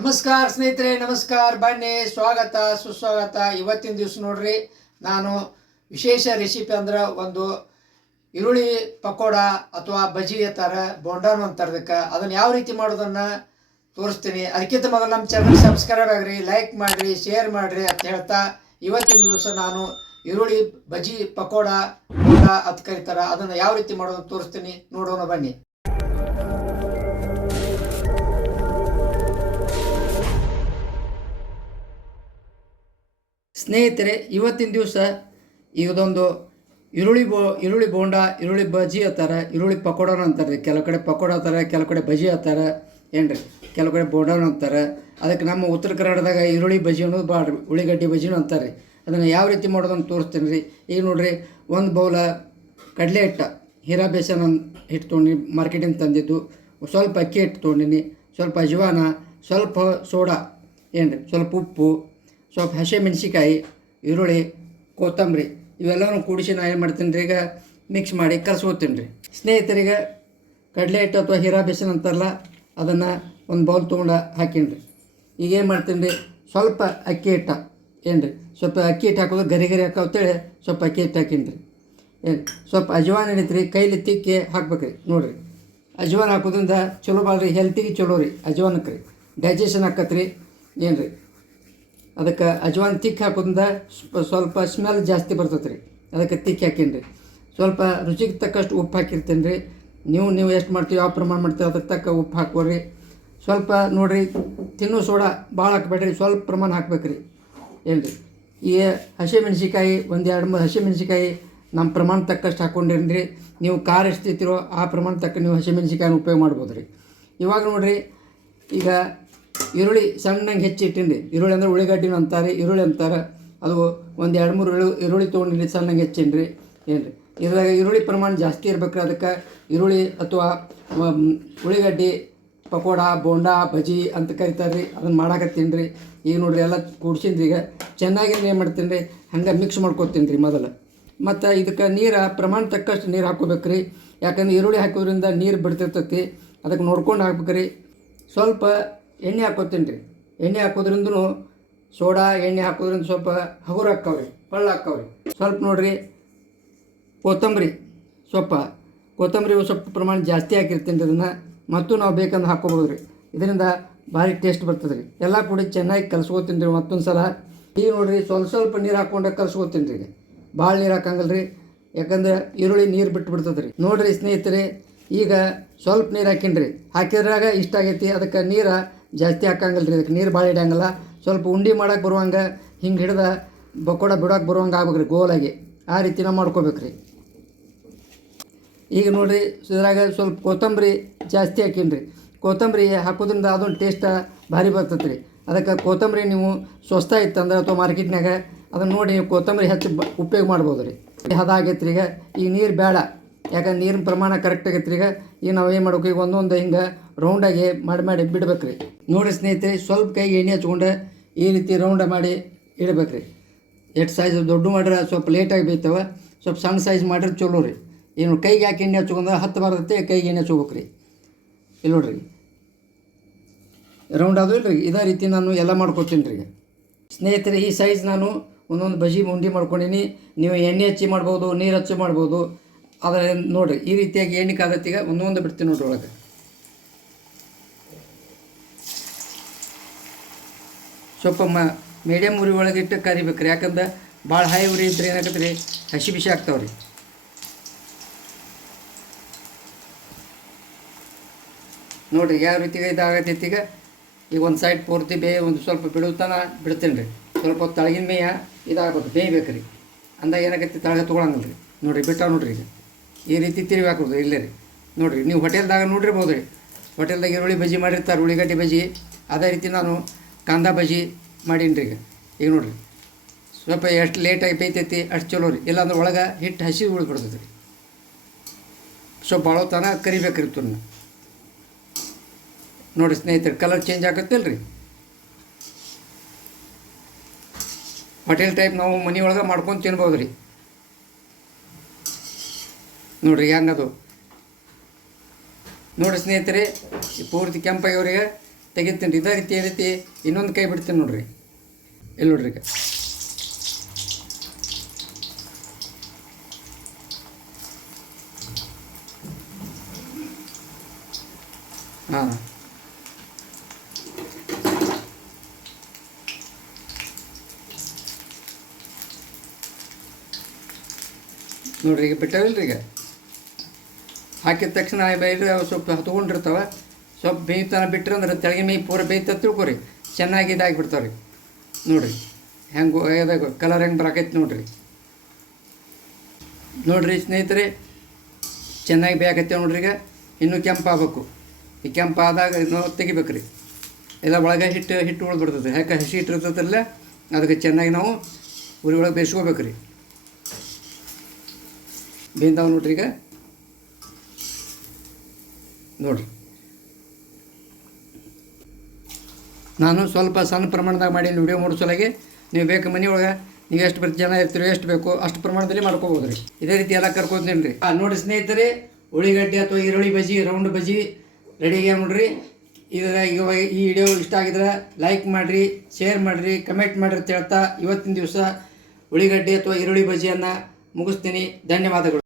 ನಮಸ್ಕಾರ ಸ್ನೇಹಿತರೆ, ನಮಸ್ಕಾರ ಬನ್ನಿ. ಸ್ವಾಗತ, ಸುಸ್ವಾಗತ. ಇವತ್ತಿನ ದಿವಸ ನೋಡ್ರಿ, ನಾನು ವಿಶೇಷ ರೆಸಿಪಿ ಅಂದ್ರೆ ಒಂದು ಈರುಳ್ಳಿ ಪಕೋಡ ಅಥವಾ ಬಜಿ ಅಂತಾರ ಬೋಂಡಾನು ಅಂತಾರದಕ್ಕೆ ಅದನ್ನು ಯಾವ ರೀತಿ ಮಾಡೋದನ್ನ ತೋರಿಸ್ತೀನಿ. ಅದಕ್ಕಿಂತ ಮೊದಲು ನಮ್ಮ ಚಾನಲ್ ಸಬ್ಸ್ಕ್ರೈಬ್ ಆಗ್ರಿ ಲೈಕ್ ಮಾಡಿರಿ ಶೇರ್ ಮಾಡಿರಿ ಅಂತ ಹೇಳ್ತಾ ಇವತ್ತಿನ ದಿವಸ ನಾನು ಈರುಳ್ಳಿ ಬಜಿ ಪಕೋಡ ಅಂತ ಕರೀತಾರ. ಅದನ್ನು ಯಾವ ರೀತಿ ಮಾಡೋದನ್ನು ತೋರಿಸ್ತೀನಿ. ನೋಡೋಣ ಬನ್ನಿ. ಸ್ನೇಹಿತರೆ, ಇವತ್ತಿನ ದಿವಸ ಇದೊಂದು ಈರುಳ್ಳಿ ಬೋ, ಈರುಳ್ಳಿ ಬೋಂಡ, ಈರುಳ್ಳಿ ಬಜ್ಜಿ ಅಂತಾರೆ ಈರುಳ್ಳಿ ಪಕೋಡನ ಅಂತಾರೆ ಕೆಲವು ಕಡೆ ಪಕೋಡ ಅಂತಾರೆ ಕೆಲವು ಕಡೆ ಬಜ್ಜಿ ಅಂತಾರೆ ರೀ ಕೆಲವು ಕಡೆ ಬೋಂಡನ ಅಂತಾರೆ. ಅದಕ್ಕೆ ನಮ್ಮ ಉತ್ತರ ಕನ್ನಡದಾಗ ಈರುಳ್ಳಿ ಬಜ್ಜಿ ಅನ್ನೋದು ಭಾಳ ಉಳ್ಳಿಗಡ್ಡಿ ಬಜ್ಜಿನೂ ಅಂತಾರೆ ಅದನ್ನು ಯಾವ ರೀತಿ ಮಾಡೋದನ್ನು ತೋರಿಸ್ತೀನಿ ರೀ. ಈಗ ನೋಡಿರಿ, ಒಂದು ಬೌಲ ಕಡಲೆ ಹಿಟ್ಟು, ಹೀರಾ ಬೇಸನ್ ಹಿಟ್ಟು ತೊಗೊಂಡು ಮಾರ್ಕೆಟಿಂದ ತಂದಿದ್ದು. ಸ್ವಲ್ಪ ಅಕ್ಕಿ ಹಿಟ್ಟು ತೊಗೊಂಡಿನಿ ಸ್ವಲ್ಪ ಅಜ್ವಾನ, ಸ್ವಲ್ಪ ಸೋಡಾ ಏನು ರೀ ಸ್ವಲ್ಪ ಉಪ್ಪು ಸ್ವಲ್ಪ ಹಸಿ ಮೆಣಸಿಕಾಯಿ ಈರುಳ್ಳಿ, ಕೊತ್ತಂಬರಿ ಇವೆಲ್ಲವೂ ಕೂಡಿಸಿ ನಾನು ಏನು ಮಾಡ್ತೀನಿ ರೀ ಈಗ ಮಿಕ್ಸ್ ಮಾಡಿ ಕಲಸ್ಕೊತೀನಿ ರೀ. ಸ್ನೇಹಿತರಿಗೆ ಕಡಲೆ ಹಿಟ್ಟು ಅಥವಾ ಹೀರಾ ಬೇಸನ್ ಅಂತಾರಲ್ಲ, ಅದನ್ನು ಒಂದು ಬೌಲ್ ತೊಗೊಂಡು ಹಾಕೀನಿ ರೀ. ಈಗ ಏನು ಮಾಡ್ತೀನಿ ರೀ, ಸ್ವಲ್ಪ ಅಕ್ಕಿ ಹಿಟ್ಟು, ಏನು ರೀ, ಸ್ವಲ್ಪ ಅಕ್ಕಿ ಹಿಟ್ಟು ಹಾಕೋದು ಗರಿ ಗರಿ ಹಾಕೋತೇಳಿ ಸ್ವಲ್ಪ ಅಕ್ಕಿ ಹಿಟ್ಟು ಹಾಕೀನಿ ರೀ. ಏನು, ಸ್ವಲ್ಪ ಅಜ್ವಾನ್ ರೀ ಕೈಲಿ ತಿಕ್ಕಿ ಹಾಕ್ಬೇಕು ರೀ ನೋಡಿರಿ. ಅಜ್ವಾನ್ ಹಾಕೋದ್ರಿಂದ ಚಲೋ ಬಾಳ್ರಿ ಹೆಲ್ತಿಗೆ ಚಲೋ ರೀ ಅಜ್ವಾನಕ್ಕೆ ರೀ. ಡೈಜೆಷನ್ ಹಾಕತ್ತೆ ರೀ ಏನು ರೀ ಅದಕ್ಕೆ ಅಜ್ವಾನ್ ತಿಕ್ಕಿ ಹಾಕೋದ್ರಿಂದ ಸ್ವ- ಸ್ವಲ್ಪ ಸ್ಮೆಲ್ ಜಾಸ್ತಿ ಬರ್ತೈತೆ ರೀ ಅದಕ್ಕೆ ತಿಕ್ಕಿ ಹಾಕೀನಿ ರೀ ಸ್ವಲ್ಪ ರುಚಿಗೆ ತಕ್ಕಷ್ಟು ಉಪ್ಪು ಹಾಕಿರ್ತೀನಿ ರೀ ನೀವು ನೀವು ಎಷ್ಟು ಮಾಡ್ತೀವಿ ಯಾವ ಪ್ರಮಾಣ ಮಾಡ್ತೀವಿ ಅದಕ್ಕೆ ತಕ್ಕ ಉಪ್ಪು ಹಾಕೋರಿ ಸ್ವಲ್ಪ ನೋಡಿರಿ, ತಿನ್ನೋ ಸೋಡಾ ಭಾಳ ಹಾಕ್ಬೇಡ್ರಿ, ಸ್ವಲ್ಪ ಪ್ರಮಾಣ ಹಾಕ್ಬೇಕು ರೀ ಏನು ರೀ ಈ ಹಸಿಮೆಣ್ಸಿಕಾಯಿ ಒಂದು ಎರಡು ಮೂರು ಹಸಿಮೆಣ್ಸಿಕಾಯಿ ನಮ್ಮ ಪ್ರಮಾಣ ತಕ್ಕಷ್ಟು ಹಾಕ್ಕೊಂಡಿರಿ ನೀವು ಖಾರ ಎಷ್ಟು ತಿಂತಿರೋ ಆ ಪ್ರಮಾಣ ತಕ್ಕ ನೀವು ಹಸಿಮೆಣ್ಸಿಕಾಯಿನ ಉಪಯೋಗ ಮಾಡ್ಬೋದು ರೀ ಇವಾಗ ನೋಡಿರಿ, ಈಗ ಈರುಳ್ಳಿ ಸಣ್ಣಂಗೆ ಹೆಚ್ಚಿಟ್ಟಿನಿ ಈರುಳ್ಳಿ ಅಂದ್ರೆ ಉಳ್ಳಿಗಡ್ಡಿನ ಅಂತಾರೆ, ಈರುಳ್ಳಿ ಅಂತಾರೆ. ಅದು ಒಂದು ಎರಡು ಮೂರು ಈರುಳ್ಳಿ ಈರುಳ್ಳಿ ಸಣ್ಣಂಗೆ ಹೆಚ್ಚಿನ್ರಿ. ಏನು ರೀ ಇದ್ರಾಗ ಈರುಳ್ಳಿ ಪ್ರಮಾಣ ಜಾಸ್ತಿ ಇರ್ಬೇಕ್ರಿ ಅದಕ್ಕೆ. ಈರುಳ್ಳಿ ಅಥವಾ ಉಳ್ಳಿಗಡ್ಡಿ ಪಕೋಡ, ಬೋಂಡ ಬಜಿ ಅಂತ ಕರಿತಾರೆ ರೀ ಅದನ್ನು ಮಾಡಾಕತ್ತೀನಿ ರೀ ಈಗ ನೋಡ್ರಿ ಎಲ್ಲ ಕೂಡ್ಸಿನಿ ರೀ ಈಗ. ಚೆನ್ನಾಗಿ ಏನು ಮಾಡ್ತೀನಿ ರೀ ಹಂಗೆ ಮಿಕ್ಸ್ ಮಾಡ್ಕೊತೀನಿ ರೀ ಮೊದಲು. ಮತ್ತು ಇದಕ್ಕೆ ನೀರು, ಪ್ರಮಾಣ ತಕ್ಕಷ್ಟು ನೀರು ಹಾಕೋಬೇಕು ರೀ ಯಾಕಂದ್ರೆ ಈರುಳ್ಳಿ ಹಾಕೋದ್ರಿಂದ ನೀರು ಬಿಡ್ತಿರ್ತೈತಿ. ಅದಕ್ಕೆ ನೋಡ್ಕೊಂಡು ಹಾಕ್ಬೇಕು ರೀ ಸ್ವಲ್ಪ ಎಣ್ಣೆ ಹಾಕೋತೀನಿ ರೀ ಎಣ್ಣೆ ಹಾಕೋದ್ರಿಂದನೂ ಸೋಡಾ, ಎಣ್ಣೆ ಹಾಕೋದ್ರಿಂದ ಸ್ವಲ್ಪ ಹಗುರ ಹಾಕ್ಕವ್ರಿ ಪಳ್ಳ ಹಾಕ್ಕವ್ರಿ ಸ್ವಲ್ಪ ನೋಡ್ರಿ, ಕೊತ್ತಂಬರಿ ಸ್ವಲ್ಪ ಕೊತ್ತಂಬರಿ ಸ್ವಲ್ಪ ಪ್ರಮಾಣ ಜಾಸ್ತಿ ಹಾಕಿರ್ತೀನಿ ರೀ ಅದನ್ನು. ಮತ್ತು ನಾವು ಬೇಕಂದ್ರೆ ಹಾಕ್ಕೋಬೋದು ರೀ ಇದರಿಂದ ಭಾರಿ ಟೇಸ್ಟ್ ಬರ್ತದೆ ರೀ ಎಲ್ಲ ಕೂಡ ಚೆನ್ನಾಗಿ ಕಲ್ಸ್ಕೊತೀನಿ ರೀ ಮತ್ತೊಂದು ಸಲ ಈಗ ನೋಡಿರಿ, ಸ್ವಲ್ಪ ಸ್ವಲ್ಪ ನೀರು ಹಾಕ್ಕೊಂಡೆ ಕಲ್ಸ್ಕೊತೀನಿ ರೀ ಭಾಳ ನೀರು ಹಾಕಂಗಲ್ಲ ರೀ ಯಾಕಂದ್ರೆ ಈರುಳ್ಳಿ ನೀರು ಬಿಟ್ಟು ಬಿಡ್ತದೆ ರೀ ನೋಡಿರಿ ಸ್ನೇಹಿತರೆ, ಈಗ ಸ್ವಲ್ಪ ನೀರು ಹಾಕಿನ್ರಿ. ಹಾಕಿದ್ರಾಗ ಇಷ್ಟ ಆಗೈತಿ, ಅದಕ್ಕೆ ನೀರು ಜಾಸ್ತಿ ಹಾಕಂಗಿಲ್ಲ ರೀ ಅದಕ್ಕೆ ನೀರು ಭಾಳ ಇಡಂಗಿಲ್ಲ ಸ್ವಲ್ಪ ಉಂಡೆ ಮಾಡಕ್ಕೆ ಬರುವಂಗೆ, ಹಿಂಗೆ ಹಿಡ್ದ ಬಕೋಡ ಬಿಡೋಕೆ ಬರುವಂಗೆ ಆಗ್ಬೇಕು ರೀ ಗೋಲಾಗಿ. ಆ ರೀತಿನ ಮಾಡ್ಕೋಬೇಕು ರೀ ಈಗ ನೋಡಿರಿ, ಇದ್ರಾಗ ಸ್ವಲ್ಪ ಕೊತ್ತಂಬರಿ ಜಾಸ್ತಿ ಹಾಕೀನಿ ರೀ ಕೊತ್ತಂಬರಿ ಹಾಕೋದ್ರಿಂದ ಅದೊಂದು ಟೇಸ್ಟ್ ಭಾರಿ ಬರ್ತೈತೆ ರೀ ಅದಕ್ಕೆ ಕೊತ್ತಂಬರಿ ನೀವು ಸ್ವಸ್ಥ ಇತ್ತಂದ್ರೆ ಅಥವಾ ಮಾರ್ಕೆಟ್ನಾಗ ಅದನ್ನು ನೋಡಿ ನೀವು ಕೊತ್ತಂಬರಿ ಹೆಚ್ಚು ಉಪಯೋಗ ಮಾಡ್ಬೋದು ರೀ ಅದಾಗೈತೆ ರೀ ಈಗ, ಈ ನೀರು ಬೇಡ ಯಾಕಂದ್ರೆ ನೀರಿನ ಪ್ರಮಾಣ ಕರೆಕ್ಟ್ ರೀ ಈಗ. ಈಗ ನಾವು ಏನು ಮಾಡ್ಬೇಕು? ಈಗ ಒಂದೊಂದು ಹಿಂಗೆ ರೌಂಡಾಗಿ ಮಾಡಿ ಮಾಡಿ ಬಿಡ್ಬೇಕು ರೀ ನೋಡಿರಿ ಸ್ನೇಹಿತರೆ, ಸ್ವಲ್ಪ ಕೈಗೆ ಎಣ್ಣೆ ಹಚ್ಕೊಂಡು ಈ ರೀತಿ ರೌಂಡ ಮಾಡಿ ಇಡ್ಬೇಕು ರೀ ಎಷ್ಟು ಸೈಜ್ ದೊಡ್ಡ ಮಾಡ್ರೆ ಸ್ವಲ್ಪ ಲೇಟಾಗಿ ಬೀಳ್ತವೆ. ಸ್ವಲ್ಪ ಸಣ್ಣ ಸೈಜ್ ಮಾಡಿದ್ರೆ ಚಲೋ ರೀ. ಏನು ಕೈಗೆ ಯಾಕೆ ಎಣ್ಣೆ ಹಚ್ಕೊಂಡ್ರೆ ಹತ್ತು ಬರ್ತೈತೆ ಕೈಗೆ ಎಣ್ಣೆ ಹಚ್ಕೋಬೇಕು ರೀ ಇಲ್ಲಿ ನೋಡ್ರಿ. ರೌಂಡ್ ಅದು ರೀ ಇದೇ ರೀತಿ ನಾನು ಎಲ್ಲ ಮಾಡ್ಕೊತೀನಿ ರೀ ಸ್ನೇಹಿತರೆ, ಈ ಸೈಜ್ ನಾನು ಒಂದೊಂದು ಬಜಿ ಉಂಡಿ ಮಾಡ್ಕೊಂಡೀನಿ. ನೀವು ಎಣ್ಣೆ ಹಚ್ಚಿ ಮಾಡ್ಬೋದು, ನೀರು ಹಚ್ಚಿ ಮಾಡ್ಬೋದು. ಆದರೆ ನೋಡಿರಿ ಈ ರೀತಿಯಾಗಿ ಎಣ್ಣೆ ಈಗ ಒಂದೊಂದು ಬಿಡ್ತೀನಿ ನೋಡ್ರಿ ಒಳಗೆ. ಸ್ವಲ್ಪ ಮ ಮೀಡಿಯಮ್ ಉರಿ ಒಳಗೆ ಇಟ್ಟು ಕರಿಬೇಕು ರೀ ಯಾಕಂದ್ರೆ ಭಾಳ ಹೈ ಉರಿ ಇದ್ರೆ ಏನಾಗತ್ತೆ ರೀ ಹಸಿ ಬಿಸಿ ಆಗ್ತಾವೆ ರೀ ನೋಡಿರಿ, ಯಾವ ರೀತಿಗೆ ಇದಾಗತ್ತೈತಿ ಈಗ ಈಗ ಒಂದು ಸೈಡ್ ಪೂರ್ತಿ ಬೇಯ, ಒಂದು ಸ್ವಲ್ಪ ಬಿಡುತ್ತಾನ ಬಿಡ್ತೀನಿ ರೀ. ಸ್ವಲ್ಪ ತಳಗಿನ ಮೇಯ ಇದಾಗಬೇಕು ಬೇಯ್ಬೇಕು ರೀ ಅಂದಾಗ ಏನಾಗತ್ತೆ, ತಳಗ ತೊಗೊಳಂಗಿಲ್ಲ ರೀ ನೋಡಿರಿ, ಬಿಟ್ಟಾವ ನೋಡ್ರಿ ಈಗ. ಈ ರೀತಿ ತಿರುವಿ ಹಾಕೋದು ಇಲ್ಲೇ ರೀ ನೋಡಿರಿ, ನೀವು ಹೋಟೆಲ್ದಾಗ ನೋಡಿರ್ಬೋದು ರೀ ಹೋಟೆಲ್ದಾಗ ಈರುಳ್ಳಿ ಬಜ್ಜಿ ಮಾಡಿರ್ತಾರೆ ಉಳ್ಳಿಗಡ್ಡೆ ಬಜ್ಜಿ. ಅದೇ ರೀತಿ ನಾನು ಕಾಂದ ಬಜ್ಜಿ ಮಾಡೀನಿ ರೀ ಈಗ. ಈಗ ನೋಡಿರಿ, ಸ್ವಲ್ಪ ಎಷ್ಟು ಲೇಟಾಗಿ ಬೇಯ್ತೈತಿ ಅಷ್ಟು ಚಲೋ ರೀ. ಇಲ್ಲಾಂದ್ರೆ ಒಳಗೆ ಹಿಟ್ಟು ಹಸಿ ಉಳಿದ್ಬಿಡ್ತೈತೆ ರೀ ಸ್ವಲ್ಪ ಭಾಳ ತನ ಕರಿಬೇಕು ರೀ ತುನ್ನ ನೋಡಿ ಸ್ನೇಹಿತರೆ ಕಲರ್ ಚೇಂಜ್ ಆಗುತ್ತಿಲ್ಲ ರೀ ಹೋಟೆಲ್ ಟೈಪ್ ನಾವು ಮನೆಯೊಳಗೆ ಮಾಡ್ಕೊಂಡು ತಿನ್ಬೋದು ರೀ ನೋಡ್ರಿ, ಹೆಂಗದು? ನೋಡಿ ಸ್ನೇಹಿತರೆ ಪೂರ್ತಿ ಕೆಂಪಾಗಿವ್ರಿಗೆ ತೆಗಿತೀನಿ. ಇದೇ ರೀತಿ ಏನೈತಿ ಇನ್ನೊಂದು ಕೈ ಬಿಡ್ತೀನಿ ನೋಡ್ರಿ. ಇಲ್ಲಿ ನೋಡ್ರಿ ಈಗ. ಹಾಂ. ನೋಡ್ರಿ ಈಗ ಬಿಟ್ಟಾವಿಲ್ರಿ ಈಗ? ಹಾಕಿದ ತಕ್ಷಣ ಬೈದ್ರೆ ಸ್ವಲ್ಪ ಹತ್ಕೊಂಡಿರ್ತಾವೆ ಸ್ವಲ್ಪ ಬೇಯ್ತಾನ ಬಿಟ್ಟರೆ ಅಂದ್ರೆ ತೆಳಗೆ ಮೈ ಪೂರ ಬೇಯ್ತ ತಿಳ್ಕೊರಿ. ಚೆನ್ನಾಗಿ ಇದಾಗಿಬಿಡ್ತಾವೆ ರೀ ನೋಡಿರಿ. ಹೆಂಗೆ ಕಲರ್ ಹೆಂಗೆ ಬರಾಕೈತಿ ನೋಡಿರಿ. ನೋಡಿರಿ ಸ್ನೇಹಿತರೆ, ಚೆನ್ನಾಗಿ ಬೇಕತ್ತೆ ನೋಡ್ರಿ ಈಗ. ಇನ್ನೂ ಕೆಂಪಾಗಬೇಕು. ಈ ಕೆಂಪಾದಾಗ ನಾವು ತೆಗಿಬೇಕು ರೀ ಎಲ್ಲ ಒಳಗೆ ಹಿಟ್ಟು ಹಿಟ್ಟು ಉಳ್ಬಿಡ್ತದೆ ಯಾಕೆ ಹಸಿ ಹಿಟ್ಟು ಇರ್ತದಲ್ಲ ಅದಕ್ಕೆ ಚೆನ್ನಾಗಿ ನಾವು ಉರಿ ಒಳಗೆ ಬೇಯಿಸ್ಕೋಬೇಕು ರೀ ಬೇಂದಾವ ನೋಡ್ರಿ ಈಗ. ನೋಡ್ರಿ. ನಾನು ಸ್ವಲ್ಪ ಸಣ್ಣ ಪ್ರಮಾಣದಾಗ ಮಾಡೀನಿ ವಿಡಿಯೋ ಮೂಡಿಸೋಲಾಗಿ ನೀವು ಬೇಕು ಮನೆಯೊಳಗೆ, ನೀವು ಎಷ್ಟು ಬರ್ ಜನ ಇರ್ತೀರೋ ಎಷ್ಟು ಬೇಕು ಅಷ್ಟು ಪ್ರಮಾಣದಲ್ಲಿ ಮಾಡ್ಕೋಬೋದು ರೀ ಇದೇ ರೀತಿ ಎಲ್ಲ ಕರ್ಕೋತೀನಿ ರೀ ಹಾಂ ನೋಡಿ ಸ್ನೇಹಿತರೆ ಉಳ್ಳಿಗಡ್ಡೆ ಅಥವಾ ಈರುಳ್ಳಿ ಬಜ್ಜಿ, ರೌಂಡ್ ಬಜ್ಜಿ ರೆಡಿ ಆಗ್ಯಾವ ನೋಡ್ರಿ. ಇದರ ಇವಾಗ ಈ ವಿಡಿಯೋ ಇಷ್ಟ ಆಗಿದ್ರೆ ಲೈಕ್ ಮಾಡಿರಿ ಶೇರ್ ಮಾಡಿರಿ ಕಮೆಂಟ್ ಮಾಡಿರಿ ಅಂತ ಹೇಳ್ತಾ ಇವತ್ತಿನ ದಿವಸ ಉಳ್ಳಿಗಡ್ಡೆ ಅಥವಾ ಈರುಳ್ಳಿ ಬಜ್ಜಿಯನ್ನು ಮುಗಿಸ್ತೀನಿ. ಧನ್ಯವಾದಗಳು.